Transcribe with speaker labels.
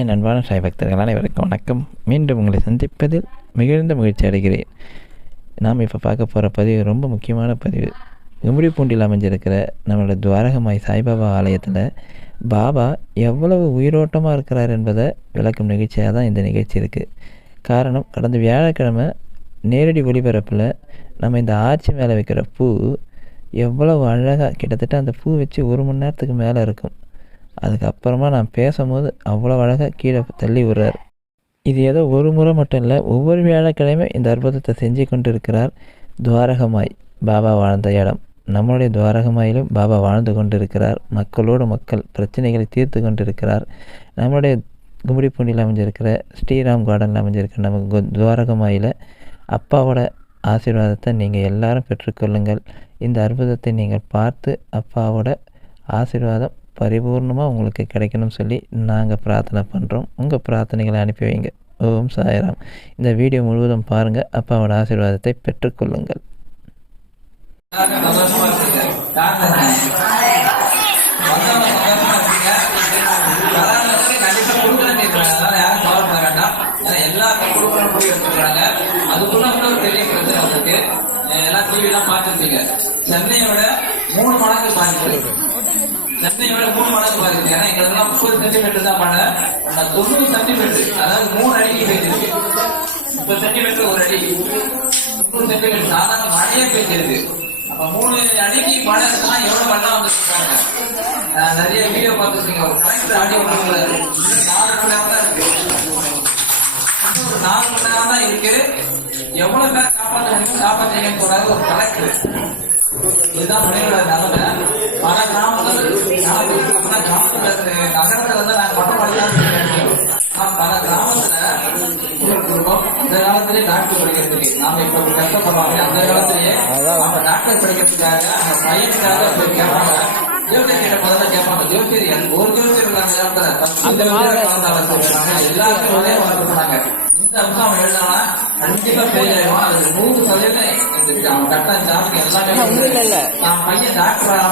Speaker 1: என் அன்பான சாய் பக்தர்கள் அனைவருக்கும் வணக்கம். மீண்டும் உங்களை சந்திப்பதில் மிகுந்த மகிழ்ச்சி அடைகிறேன். நாம் இப்போ பார்க்க போகிற பதிவு ரொம்ப முக்கியமான பதிவு. கும்மிடிப்பூண்டில் அமைஞ்சிருக்கிற நம்மளோட துவாரகமாய் சாய்பாபா ஆலயத்தில் பாபா எவ்வளவு உயிரோட்டமாக இருக்கிறார் என்பதை விளக்கும் நிகழ்ச்சியாக தான் இந்த நிகழ்ச்சி இருக்குது காரணம் கடந்த வியாழக்கிழமை நேரடி ஒளிபரப்பில் நம்ம இந்த ஆட்சி மேலே வைக்கிற பூ எவ்வளவு அழகாக கிட்டத்தட்ட அந்த பூ வச்சு ஒரு மணி நேரத்துக்கு மேலே இருக்கும். அதுக்கப்புறமா நான் பேசும்போது அவ்வளோ அழகாக கீழே தள்ளி விடுறார். இது ஏதோ ஒரு முறை மட்டும் இல்லை ஒவ்வொரு வியாழக்கிழமை இந்த அற்புதத்தை செஞ்சு கொண்டு இருக்கிறார் துவாரகமாய் பாபா வாழ்ந்த இடம். நம்மளுடைய துவாரகமாயிலும் பாபா வாழ்ந்து கொண்டிருக்கிறார். மக்களோடு மக்கள் பிரச்சனைகளை தீர்த்து கொண்டிருக்கிறார். நம்மளுடைய கும்மிடிப்பூண்டியில் அமைஞ்சிருக்கிற ஸ்ரீராம் கார்டனில் அமைஞ்சிருக்கிற நம்ம துவாரகமாயில் அப்பாவோட ஆசீர்வாதத்தை நீங்கள் எல்லாரும் பெற்றுக்கொள்ளுங்கள். இந்த அற்புதத்தை நீங்கள் பார்த்து அப்பாவோட ஆசீர்வாதம் பரிபூர்ணமாக உங்களுக்கு கிடைக்கணும்னு சொல்லி நாங்கள் பிரார்த்தனை பண்ணுறோம் உங்கள் பிரார்த்தனைகளை அனுப்பி வைங்க. ஓம் சாயராம். இந்த வீடியோ முழுவதும் பாருங்கள் அப்பாவோட ஆசீர்வாதத்தை பெற்றுக்கொள்ளுங்கள்.
Speaker 2: எல்லாருமே எடுத்துக்கிறாங்க அதுக்குள்ள கூட ஒரு பெரிய பிரச்சனை எல்லாம் டிவி எல்லாம் பார்த்துருப்பீங்க சென்னையை விட மூணு மடங்கு பாதிப்பு சென்னையை மூணு மடங்கு பாதிப்பு ஏன்னா எங்களுக்கெல்லாம் முப்பது சென்டிமீட்டர் தான் மழை. ஆனா தொண்ணூறு சென்டிமீட்டர் அதாவது மூணு அடிக்கு போயிருக்கு முப்பது சென்டிமீட்டர் ஒரு அடி. முப்பது சென்டிமீட்டர் சாதாரண மழையே பெய்ஞ்சிருக்கு. அப்ப மூணு அடிக்கு மழை இருந்தா எவ்வளவு வெள்ளம் வந்துருக்காங்க? நிறைய வீடியோ பார்த்துருக்கீங்க ஒரு கலெக்டர் ஆடியோ பண்ணுறாரு நாலு மணி நேரம் தான் இருக்கு. ஒரு நாலு மணி நேரம் தான் இருக்கு. எவ்வளவு பேர் காப்பாற்ற முடியும் காப்பாற்றீங்கன்னு சொல்றாரு ஒரு கலெக்டர் இதுதான் மனிதனோட நிலைமை டாக்டர் படிக்கிறதுக்கு நாம இப்ப கஷ்டப்படுவாங்க அந்த காலத்திலேயே அவங்க டாக்டர் படிக்கிறதுக்காக அந்த பையனுக்காக போய் கேட்பாங்க. ஜோசியர் கிட்ட முதல்ல கேட்பாங்க ஜோசியர் ஒரு ஜோசியர் அந்த கலந்தாங்க எல்லாருக்கும் சொன்னாங்க. இந்த அவன் எழுதானா கண்டிப்பா ஃபெயில் ஆயிடுவான் அது நூறு சதவீதம் அவன் கட்ட ஜாமுக்கு எல்லாமே நான் பையன் டாக்டர்